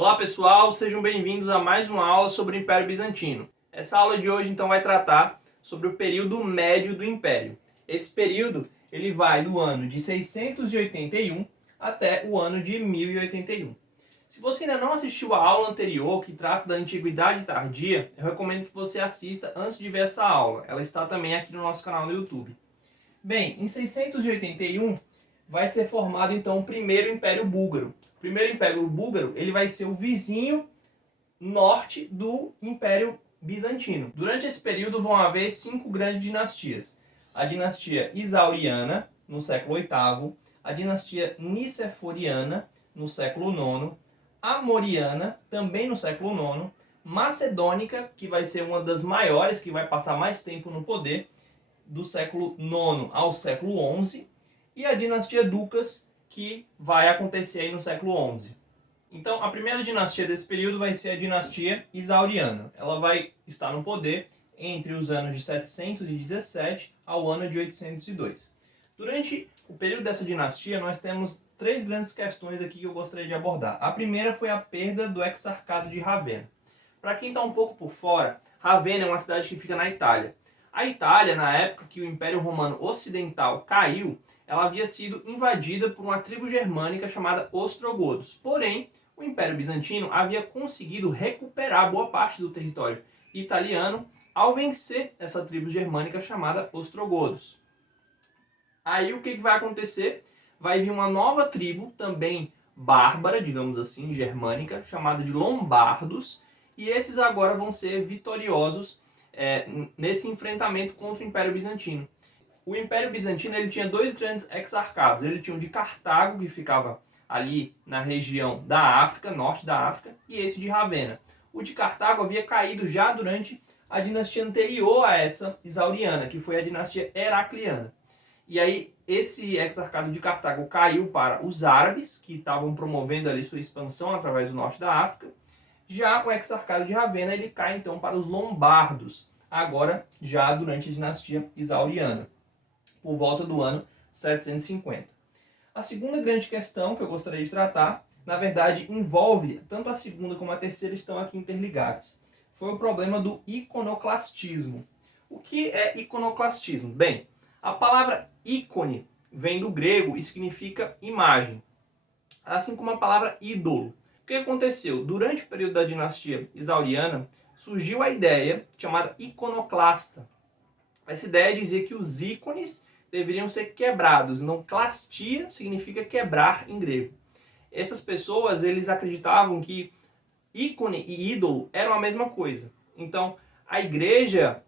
Olá pessoal, sejam bem-vindos a mais uma aula sobre o Império Bizantino. Essa aula de hoje então vai tratar sobre o período médio do Império. Esse período ele vai do ano de 681 até o ano de 1081. Se você ainda não assistiu a aula anterior que trata da Antiguidade Tardia, eu recomendo que você assista antes de ver essa aula. Ela está também aqui no nosso canal no YouTube. Bem, em 681 vai ser formado então o primeiro Império Búlgaro. O primeiro Império Búlgaro ele vai ser o vizinho norte do Império Bizantino. Durante esse período vão haver 5 grandes dinastias. A dinastia Isauriana, no século VIII, a dinastia Niceforiana, no século IX, Amoriana, também no século IX, Macedônica, que vai ser uma das maiores, que vai passar mais tempo no poder, do século IX ao século XI, e a dinastia Ducas, que vai acontecer aí no século XI. Então, a primeira dinastia desse período vai ser a dinastia Isauriana. Ela vai estar no poder entre os anos de 717 ao ano de 802. Durante o período dessa dinastia, nós temos 3 grandes questões aqui que eu gostaria de abordar. A primeira foi a perda do exarcado de Ravenna. Para quem está um pouco por fora, Ravenna é uma cidade que fica na Itália. A Itália, na época que o Império Romano Ocidental caiu, ela havia sido invadida por uma tribo germânica chamada Ostrogodos. Porém, o Império Bizantino havia conseguido recuperar boa parte do território italiano ao vencer essa tribo germânica chamada Ostrogodos. Aí o que vai acontecer? Vai vir uma nova tribo, também bárbara, digamos assim, germânica, chamada de Lombardos, e esses agora vão ser vitoriosos nesse enfrentamento contra o Império Bizantino. O Império Bizantino ele tinha 2 grandes exarcados. Ele tinha o de Cartago, que ficava ali na região da África, norte da África, e esse de Ravenna. O de Cartago havia caído já durante a dinastia anterior a essa Isauriana, que foi a dinastia Heracliana. E aí esse exarcado de Cartago caiu para os árabes, que estavam promovendo ali sua expansão através do norte da África. Já o exarcado de Ravenna ele cai então para os lombardos, agora já durante a dinastia Isauriana, por volta do ano 750. A segunda grande questão que eu gostaria de tratar, na verdade, envolve tanto a segunda como a terceira estão aqui interligadas. Foi o problema do iconoclastismo. O que é iconoclastismo? Bem, a palavra ícone vem do grego e significa imagem, assim como a palavra ídolo. O que aconteceu? Durante o período da dinastia Isauriana, surgiu a ideia chamada iconoclasta. Essa ideia dizia que os ícones deveriam ser quebrados. Não, clastia significa quebrar em grego. Essas pessoas eles acreditavam que ícone e ídolo eram a mesma coisa. Então, a igreja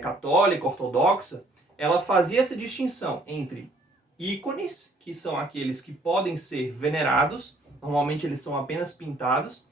católica, ortodoxa, ela fazia essa distinção entre ícones, que são aqueles que podem ser venerados, normalmente eles são apenas pintados,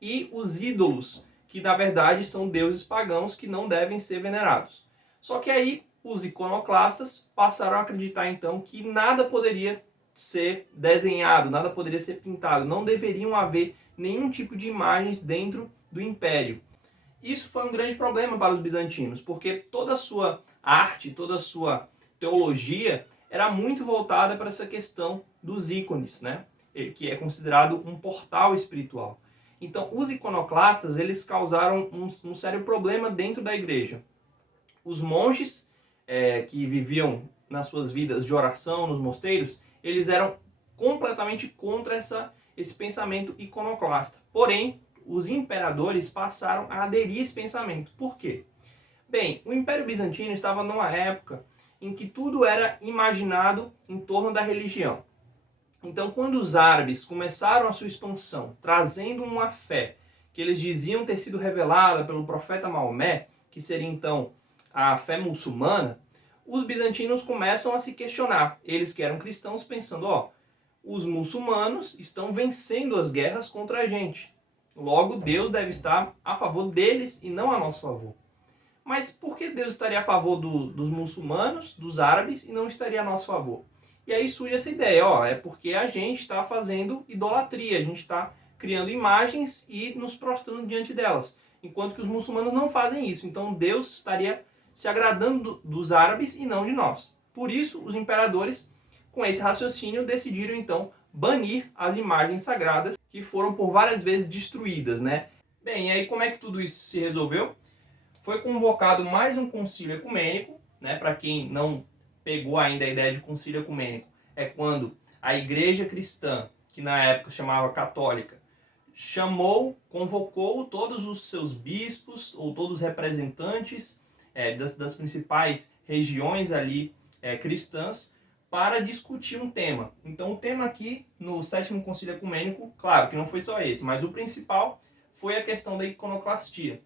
e os ídolos, que na verdade são deuses pagãos que não devem ser venerados. Só que aí os iconoclastas passaram a acreditar então que nada poderia ser desenhado, nada poderia ser pintado, não deveriam haver nenhum tipo de imagens dentro do império. Isso foi um grande problema para os bizantinos, porque toda a sua arte, toda a sua teologia era muito voltada para essa questão dos ícones, né? Que é considerado um portal espiritual. Então, os iconoclastas eles causaram um sério problema dentro da igreja. Os monges que viviam nas suas vidas de oração nos mosteiros, eles eram completamente contra esse pensamento iconoclasta. Porém, os imperadores passaram a aderir a esse pensamento. Por quê? Bem, o Império Bizantino estava numa época em que tudo era imaginado em torno da religião. Então, quando os árabes começaram a sua expansão, trazendo uma fé que eles diziam ter sido revelada pelo profeta Maomé, que seria então a fé muçulmana, os bizantinos começam a se questionar. Eles que eram cristãos pensando, os muçulmanos estão vencendo as guerras contra a gente. Logo, Deus deve estar a favor deles e não a nosso favor. Mas por que Deus estaria a favor dos muçulmanos, dos árabes, e não estaria a nosso favor? E aí surge essa ideia, é porque a gente está fazendo idolatria, a gente está criando imagens e nos prostrando diante delas. Enquanto que os muçulmanos não fazem isso. Então Deus estaria se agradando dos árabes e não de nós. Por isso, os imperadores, com esse raciocínio, decidiram então banir as imagens sagradas que foram por várias vezes destruídas, né? Bem, e aí como é que tudo isso se resolveu? Foi convocado mais um concílio ecumênico, né? Para quem não pegou ainda a ideia de concílio ecumênico, é quando a igreja cristã, que na época chamava católica, convocou todos os seus bispos ou todos os representantes das principais regiões ali cristãs para discutir um tema. Então o tema aqui no Sétimo Concílio Ecumênico, claro que não foi só esse, mas o principal foi a questão da iconoclastia.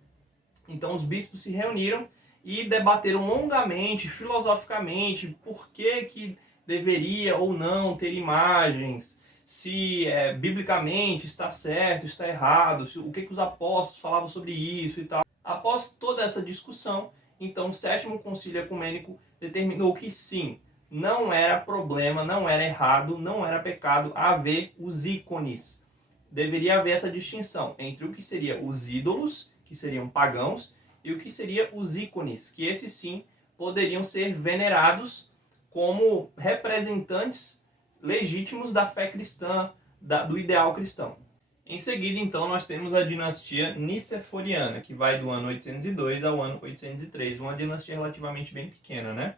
Então os bispos se reuniram e debateram longamente, filosoficamente, por que deveria ou não ter imagens, se biblicamente está certo, está errado, o que os apóstolos falavam sobre isso e tal. Após toda essa discussão, então o Sétimo Concílio Ecumênico determinou que sim, não era problema, não era errado, não era pecado haver os ícones. Deveria haver essa distinção entre o que seria os ídolos, que seriam pagãos, e o que seria os ícones, que esses sim poderiam ser venerados como representantes legítimos da fé cristã, do ideal cristão. Em seguida, então, nós temos a dinastia niceforiana, que vai do ano 802 ao ano 803, uma dinastia relativamente bem pequena, né?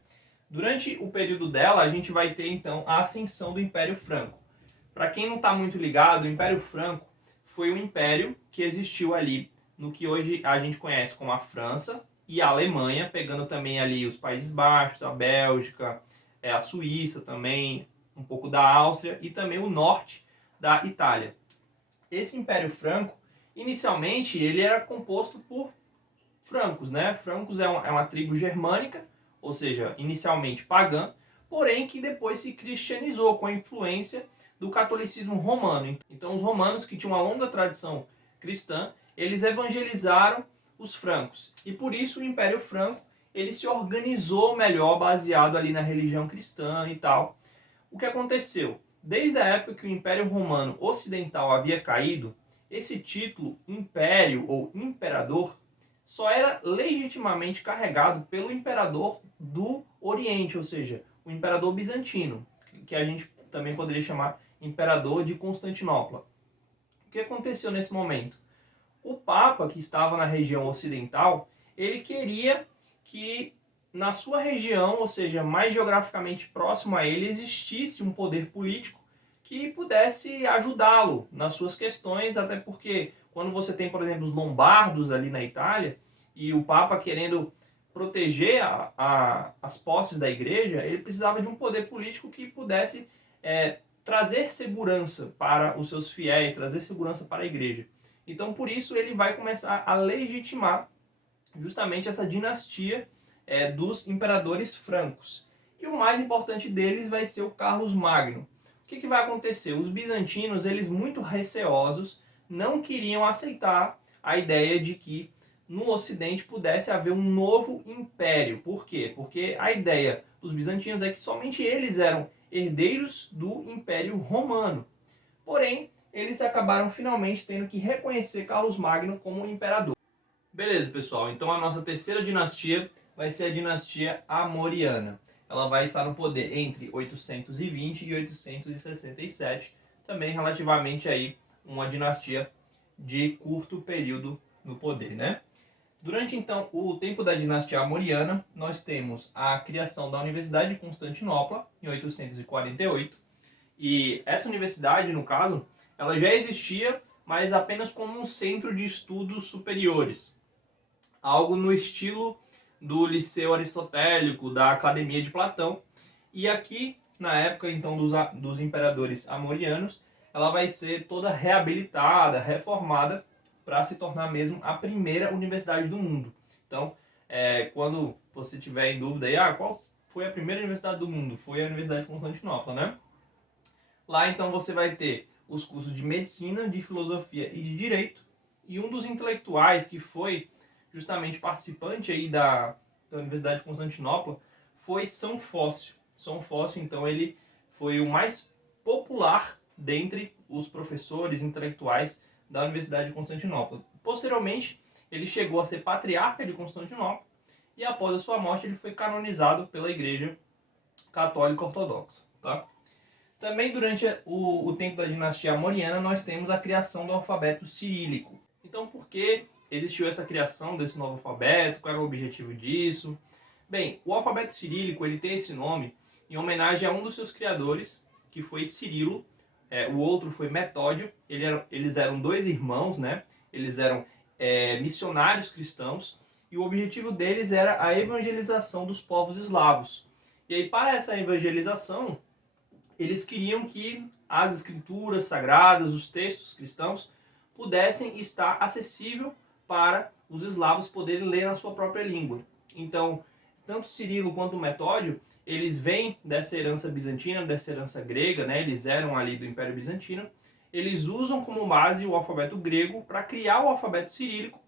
Durante o período dela, a gente vai ter, então, a ascensão do Império Franco. Para quem não está muito ligado, o Império Franco foi um império que existiu ali no que hoje a gente conhece como a França e a Alemanha, pegando também ali os Países Baixos, a Bélgica, a Suíça também, um pouco da Áustria e também o norte da Itália. Esse Império Franco, inicialmente, ele era composto por francos, né? Francos é uma tribo germânica, ou seja, inicialmente pagã, porém que depois se cristianizou com a influência do catolicismo romano. Então os romanos, que tinham uma longa tradição cristã, eles evangelizaram os francos. E por isso o Império Franco ele se organizou melhor, baseado ali na religião cristã e tal. O que aconteceu? Desde a época que o Império Romano Ocidental havia caído, esse título império ou imperador só era legitimamente carregado pelo imperador do Oriente, ou seja, o imperador bizantino, que a gente também poderia chamar imperador de Constantinopla. O que aconteceu nesse momento? O Papa, que estava na região ocidental, ele queria que na sua região, ou seja, mais geograficamente próximo a ele, existisse um poder político que pudesse ajudá-lo nas suas questões, até porque quando você tem, por exemplo, os lombardos ali na Itália, e o Papa querendo proteger as posses da igreja, ele precisava de um poder político que pudesse trazer segurança para os seus fiéis, trazer segurança para a igreja. Então, por isso, ele vai começar a legitimar justamente essa dinastia dos imperadores francos. E o mais importante deles vai ser o Carlos Magno. O que vai acontecer? Os bizantinos, eles muito receosos, não queriam aceitar a ideia de que no Ocidente pudesse haver um novo império. Por quê? Porque a ideia dos bizantinos é que somente eles eram herdeiros do Império Romano. Porém, eles acabaram finalmente tendo que reconhecer Carlos Magno como imperador. Beleza, pessoal. Então a nossa terceira dinastia vai ser a dinastia Amoriana. Ela vai estar no poder entre 820 e 867, também relativamente aí uma dinastia de curto período no poder, né? Durante então o tempo da dinastia Amoriana, nós temos a criação da Universidade de Constantinopla em 848, e essa universidade, no caso, ela já existia, mas apenas como um centro de estudos superiores, algo no estilo do Liceu Aristotélico, da Academia de Platão. E aqui, na época então dos imperadores amorianos, ela vai ser toda reabilitada, reformada, para se tornar mesmo a primeira universidade do mundo. Então, quando você tiver em dúvida aí, qual foi a primeira universidade do mundo? Foi a Universidade de Constantinopla, né? Lá então você vai ter os cursos de medicina, de filosofia e de direito. E um dos intelectuais que foi justamente participante aí da Universidade de Constantinopla foi São Fócio. São Fócio, então, ele foi o mais popular dentre os professores intelectuais da Universidade de Constantinopla. Posteriormente, ele chegou a ser patriarca de Constantinopla e após a sua morte ele foi canonizado pela Igreja Católica Ortodoxa. Tá? Também durante o tempo da dinastia amoriana nós temos a criação do alfabeto cirílico. Então por que existiu essa criação desse novo alfabeto? Qual era o objetivo disso? Bem, o alfabeto cirílico ele tem esse nome em homenagem a um dos seus criadores, que foi Cirilo. O outro foi Metódio. Eles eram dois irmãos, né? Eles eram missionários cristãos, e o objetivo deles era a evangelização dos povos eslavos. E aí, para essa evangelização, eles queriam que as escrituras sagradas, os textos cristãos, pudessem estar acessível para os eslavos poderem ler na sua própria língua. Então, tanto Cirilo quanto Metódio, eles vêm dessa herança bizantina, dessa herança grega, né? Eles eram ali do Império Bizantino. Eles usam como base o alfabeto grego para criar o alfabeto cirílico,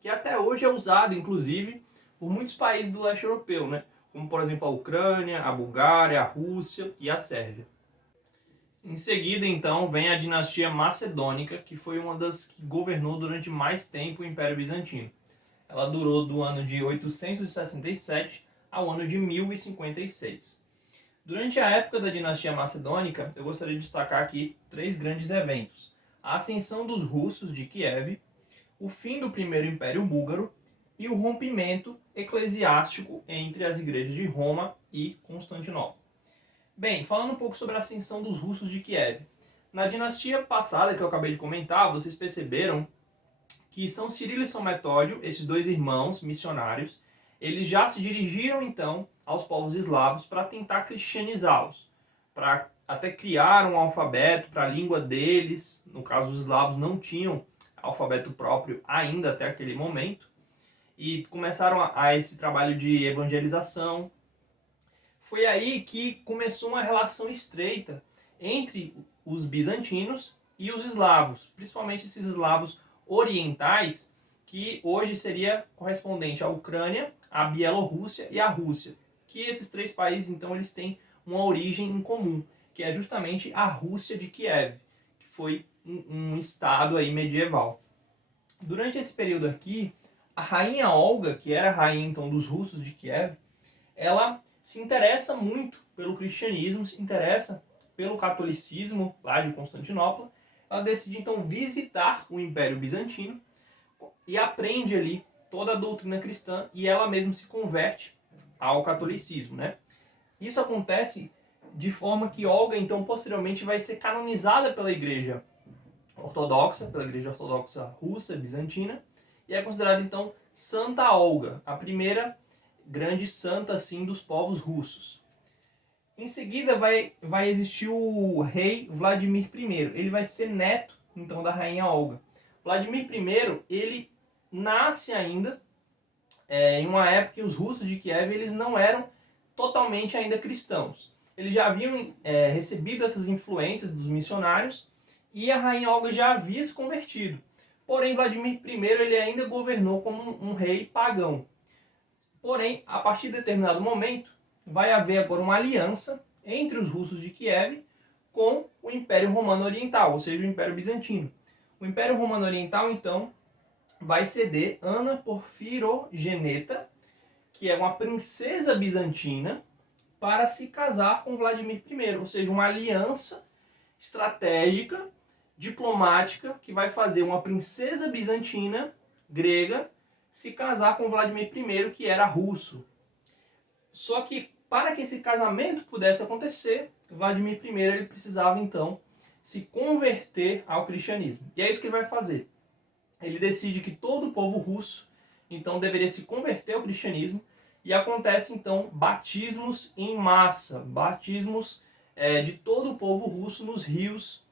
que até hoje é usado, inclusive, por muitos países do leste europeu, né? Como, por exemplo, a Ucrânia, a Bulgária, a Rússia e a Sérvia. Em seguida, então, vem a dinastia macedônica, que foi uma das que governou durante mais tempo o Império Bizantino. Ela durou do ano de 867 ao ano de 1056. Durante a época da dinastia macedônica, eu gostaria de destacar aqui 3 grandes eventos: a ascensão dos russos de Kiev, o fim do primeiro Império Búlgaro e o rompimento eclesiástico entre as igrejas de Roma e Constantinopla. Bem, falando um pouco sobre a ascensão dos russos de Kiev. Na dinastia passada que eu acabei de comentar, vocês perceberam que São Cirilo e São Metódio, esses dois irmãos missionários, eles já se dirigiram então aos povos eslavos para tentar cristianizá-los, para até criar um alfabeto para a língua deles. No caso, os eslavos não tinham alfabeto próprio ainda até aquele momento, e começaram a esse trabalho de evangelização. Foi aí que começou uma relação estreita entre os bizantinos e os eslavos, principalmente esses eslavos orientais, que hoje seria correspondente à Ucrânia, à Bielorrússia e à Rússia. Que esses 3 países, então, eles têm uma origem em comum, que é justamente a Rússia de Kiev, que foi um estado aí medieval. Durante esse período aqui, a rainha Olga, que era a rainha então dos russos de Kiev, ela se interessa muito pelo cristianismo, se interessa pelo catolicismo lá de Constantinopla. Ela decide então visitar o Império Bizantino e aprende ali toda a doutrina cristã, e ela mesma se converte ao catolicismo, né? Isso acontece de forma que Olga então posteriormente vai ser canonizada pela Igreja Ortodoxa, pela Igreja Ortodoxa Russa Bizantina, e é considerada então Santa Olga, a primeira grande santa assim dos povos russos. Em seguida vai existir o rei Vladimir I. Ele vai ser neto então da rainha Olga. Vladimir I, ele nasce ainda em uma época que os russos de Kiev eles não eram totalmente ainda cristãos. Eles já haviam recebido essas influências dos missionários, e a rainha Olga já havia se convertido. Porém, Vladimir I ele ainda governou como um rei pagão. Porém, a partir de determinado momento, vai haver agora uma aliança entre os russos de Kiev com o Império Romano Oriental, ou seja, o Império Bizantino. O Império Romano Oriental, então, vai ceder Ana Porfirogeneta, que é uma princesa bizantina, para se casar com Vladimir I, ou seja, uma aliança estratégica, diplomática, que vai fazer uma princesa bizantina, grega, se casar com Vladimir I, que era russo. Só que, para que esse casamento pudesse acontecer, Vladimir I ele precisava, então, se converter ao cristianismo. E é isso que ele vai fazer. Ele decide que todo o povo russo, então, deveria se converter ao cristianismo, e acontece, então, batismos em massa, batismos de todo o povo russo nos rios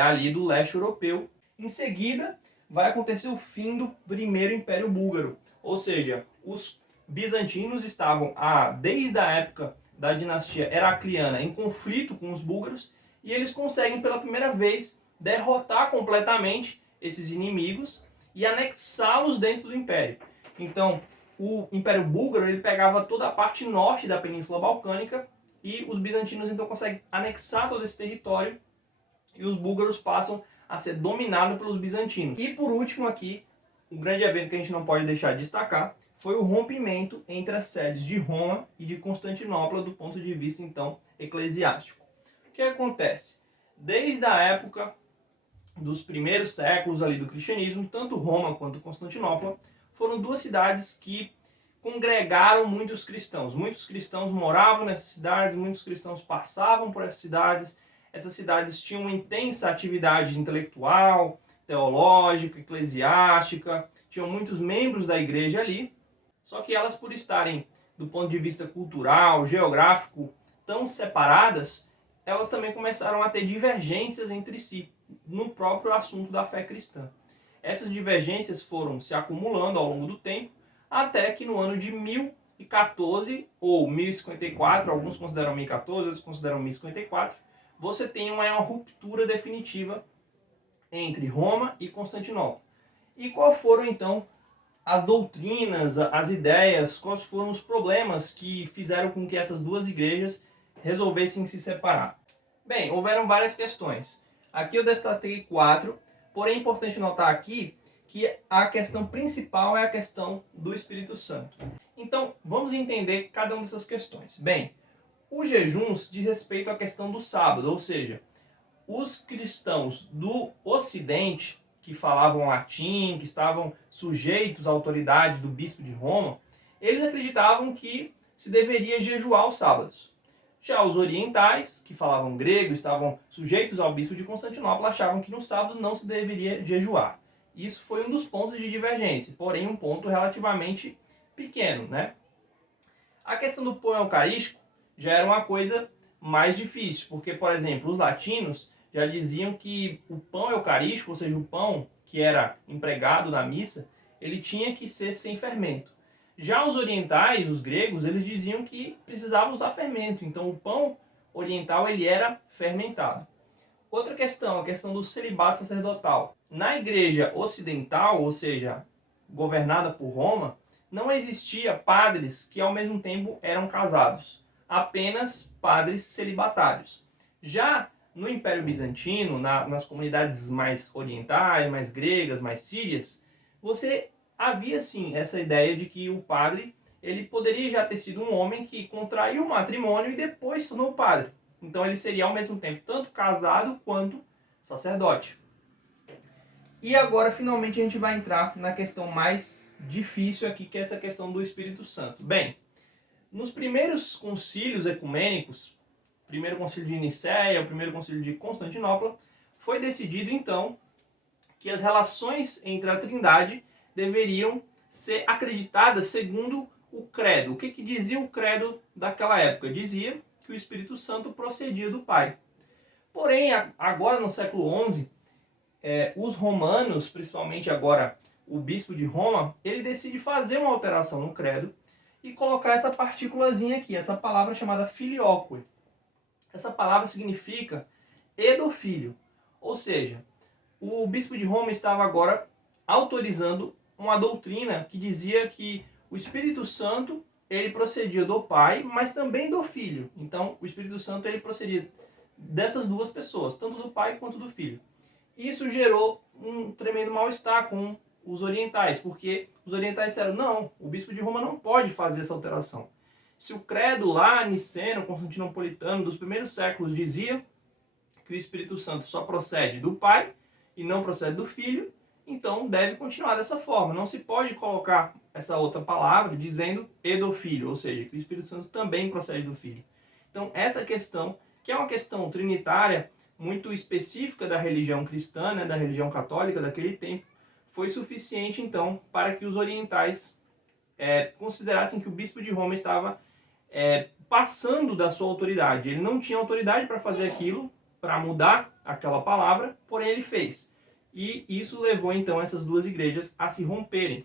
ali do leste europeu. Em seguida, vai acontecer o fim do primeiro Império Búlgaro, ou seja, os bizantinos estavam, desde a época da dinastia heracliana, em conflito com os búlgaros, e eles conseguem pela primeira vez derrotar completamente esses inimigos e anexá-los dentro do Império. Então, o Império Búlgaro ele pegava toda a parte norte da Península Balcânica, e os bizantinos então conseguem anexar todo esse território, e os búlgaros passam a ser dominados pelos bizantinos. E por último aqui, um grande evento que a gente não pode deixar de destacar foi o rompimento entre as sedes de Roma e de Constantinopla do ponto de vista então eclesiástico. O que acontece? Desde a época dos primeiros séculos ali do cristianismo, tanto Roma quanto Constantinopla foram duas cidades que congregaram muitos cristãos. Muitos cristãos moravam nessas cidades, muitos cristãos passavam por essas cidades. Essas cidades tinham uma intensa atividade intelectual, teológica, eclesiástica, tinham muitos membros da igreja ali, só que elas, por estarem, do ponto de vista cultural, geográfico, tão separadas, elas também começaram a ter divergências entre si no próprio assunto da fé cristã. Essas divergências foram se acumulando ao longo do tempo, até que no ano de 1014 ou 1054, alguns consideram 1014, outros consideram 1054, você tem uma ruptura definitiva entre Roma e Constantinopla. E qual foram então as doutrinas, as ideias, quais foram os problemas que fizeram com que essas duas igrejas resolvessem se separar? Bem, houveram várias questões. Aqui eu destaquei 4, porém é importante notar aqui que a questão principal é a questão do Espírito Santo. Então, vamos entender cada uma dessas questões. Bem, os jejuns diz respeito à questão do sábado, ou seja, os cristãos do Ocidente, que falavam latim, que estavam sujeitos à autoridade do bispo de Roma, eles acreditavam que se deveria jejuar aos sábados. Já os orientais, que falavam grego, estavam sujeitos ao bispo de Constantinopla, achavam que no sábado não se deveria jejuar. Isso foi um dos pontos de divergência, porém um ponto relativamente pequeno, né? A questão do pão eucarístico já era uma coisa mais difícil, porque, por exemplo, os latinos já diziam que o pão eucarístico, ou seja, o pão que era empregado na missa, ele tinha que ser sem fermento. Já os orientais, os gregos, eles diziam que precisava usar fermento, então o pão oriental ele era fermentado. Outra questão, a questão do celibato sacerdotal. Na igreja ocidental, ou seja, governada por Roma, não existia padres que ao mesmo tempo eram casados, apenas padres celibatários. Já no Império Bizantino, nas comunidades mais orientais, mais gregas, mais sírias, você havia sim essa ideia de que o padre ele poderia já ter sido um homem que contraiu o matrimônio e depois se tornou padre. Então ele seria ao mesmo tempo tanto casado quanto sacerdote. E agora finalmente a gente vai entrar na questão mais difícil aqui, que é essa questão do Espírito Santo. Bem, nos primeiros concílios ecumênicos, o primeiro concílio de Nicéia, o primeiro concílio de Constantinopla, foi decidido então que as relações entre a Trindade deveriam ser acreditadas segundo o credo. O que dizia o credo daquela época? Dizia que o Espírito Santo procedia do Pai. Porém, agora no século XI, os romanos, principalmente agora o bispo de Roma, ele decide fazer uma alteração no credo e colocar essa partículazinha aqui, essa palavra chamada filioque. Essa palavra significa e do filho. Ou seja, o bispo de Roma estava agora autorizando uma doutrina que dizia que o Espírito Santo ele procedia do Pai, mas também do Filho. Então, o Espírito Santo ele procedia dessas duas pessoas, tanto do Pai quanto do Filho. Isso gerou um tremendo mal-estar com os orientais, porque os orientais disseram, não, o bispo de Roma não pode fazer essa alteração. Se o credo lá, niceno, constantinopolitano, dos primeiros séculos, dizia que o Espírito Santo só procede do Pai e não procede do Filho, então deve continuar dessa forma. Não se pode colocar essa outra palavra dizendo e do Filho, ou seja, que o Espírito Santo também procede do Filho. Então essa questão, que é uma questão trinitária, muito específica da religião cristã, né, da religião católica daquele tempo, foi suficiente então para que os orientais considerassem que o bispo de Roma estava passando da sua autoridade. Ele não tinha autoridade para fazer aquilo, para mudar aquela palavra, porém ele fez. E isso levou então essas duas igrejas a se romperem.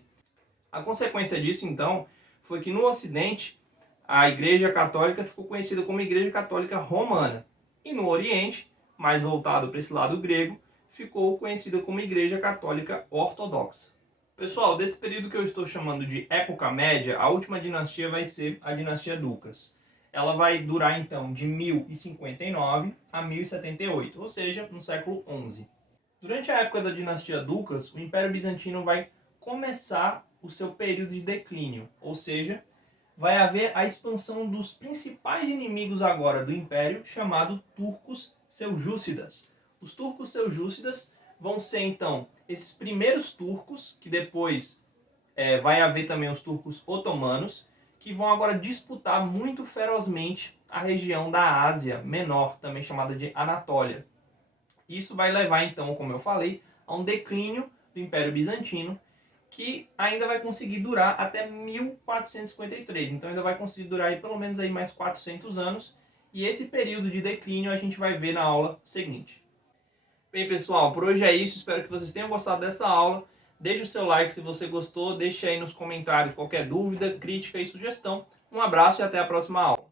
A consequência disso então foi que no Ocidente a Igreja Católica ficou conhecida como Igreja Católica Romana. E no Oriente, mais voltado para esse lado grego, ficou conhecida como Igreja Católica Ortodoxa. Pessoal, desse período que eu estou chamando de Época Média, a última dinastia vai ser a dinastia Ducas. Ela vai durar então de 1059 a 1078, ou seja, no século XI. Durante a época da dinastia Ducas, o Império Bizantino vai começar o seu período de declínio, ou seja, vai haver a expansão dos principais inimigos agora do Império, chamado turcos seljúcidas. Os turcos seljúcidas vão ser, então, esses primeiros turcos, que depois vai haver também os turcos otomanos, que vão agora disputar muito ferozmente a região da Ásia Menor, também chamada de Anatólia. Isso vai levar, então, como eu falei, a um declínio do Império Bizantino, que ainda vai conseguir durar até 1453. Então ainda vai conseguir durar aí pelo menos aí mais 400 anos. E esse período de declínio a gente vai ver na aula seguinte. Bem, pessoal, por hoje é isso. Espero que vocês tenham gostado dessa aula. Deixe o seu like se você gostou. Deixe aí nos comentários qualquer dúvida, crítica e sugestão. Um abraço e até a próxima aula.